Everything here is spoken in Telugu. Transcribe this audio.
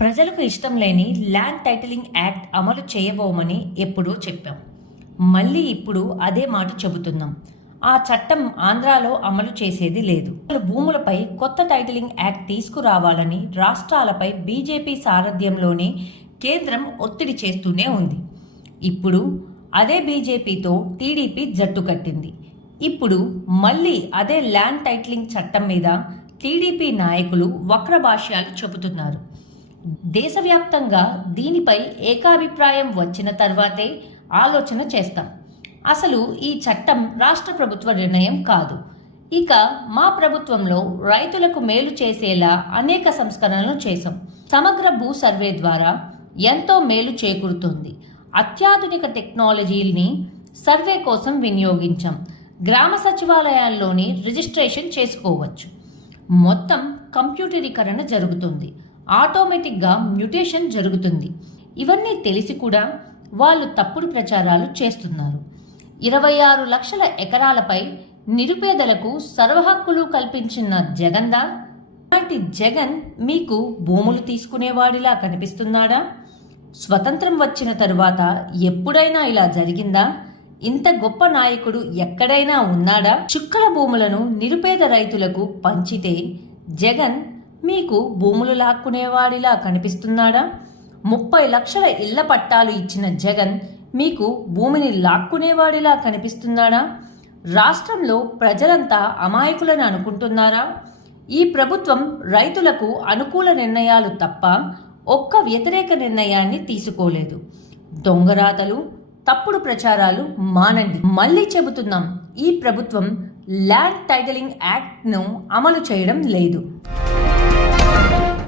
ప్రజలకు ఇష్టం లేని ల్యాండ్ టైటిలింగ్ యాక్ట్ అమలు చేయబోమని ఎప్పుడూ చెప్పాం. మళ్ళీ ఇప్పుడు అదే మాట చెబుతున్నాం. ఆ చట్టం ఆంధ్రాలో అమలు చేసేది లేదు. భూములపై కొత్త టైటిలింగ్ యాక్ట్ తీసుకురావాలని రాష్ట్రాలపై బీజేపీ సారథ్యంలోనే కేంద్రం ఒత్తిడి చేస్తూనే ఉంది. ఇప్పుడు అదే బీజేపీతో టీడీపీ జట్టు కట్టింది. ఇప్పుడు మళ్ళీ అదే ల్యాండ్ టైటిలింగ్ చట్టం మీద టీడీపీ నాయకులు వక్ర భాష్యాలు చెబుతున్నారు. దేశవ్యాప్తంగా దీనిపై ఏకాభిప్రాయం వచ్చిన తర్వాతే ఆలోచన చేస్తాం. అసలు ఈ చట్టం రాష్ట్ర ప్రభుత్వ నిర్ణయం కాదు. ఇక మా ప్రభుత్వంలో రైతులకు మేలు చేసేలా అనేక సంస్కరణలు చేశాం. సమగ్ర భూ సర్వే ద్వారా ఎంతో మేలు చేకూరుతోంది. అత్యాధునిక టెక్నాలజీల్ని సర్వే కోసం వినియోగించాం. గ్రామ సచివాలయాల్లోని రిజిస్ట్రేషన్ చేసుకోవచ్చు. మొత్తం కంప్యూటరీకరణ జరుగుతుంది. ఆటోమేటిక్గా మ్యుటేషన్ జరుగుతుంది. ఇవన్నీ తెలిసి కూడా వాళ్ళు తప్పుడు ప్రచారాలు చేస్తున్నారు. ఇరవై ఆరు లక్షల ఎకరాలపై నిరుపేదలకు సర్వహక్కులు కల్పించిన జగందా? అలాంటి జగన్ మీకు భూములు తీసుకునేవాడిలా కనిపిస్తున్నాడా? స్వతంత్రం వచ్చిన తరువాత ఎప్పుడైనా ఇలా జరిగిందా? ఇంత గొప్ప నాయకుడు ఎక్కడైనా ఉన్నాడా? చుక్కల భూములను నిరుపేద రైతులకు పంచితే జగన్ మీకు భూములు లాక్కునేవాడిలా కనిపిస్తున్నాడా? ముప్పై లక్షల ఇళ్ళ పట్టాలు ఇచ్చిన జగన్ మీకు భూమిని లాక్కునేవాడిలా కనిపిస్తున్నాడా? రాష్ట్రంలో ప్రజలంతా అమాయకులని అనుకుంటున్నారా? ఈ ప్రభుత్వం రైతులకు అనుకూల నిర్ణయాలు తప్ప ఒక్క వ్యతిరేక నిర్ణయాన్ని తీసుకోలేదు. దొంగరాతలు తప్పుడు ప్రచారాలు మానండి. మళ్ళీ చెబుతున్నాం ఈ ప్రభుత్వం ల్యాండ్ టైటిలింగ్ యాక్ట్ను అమలు చేయడం లేదు.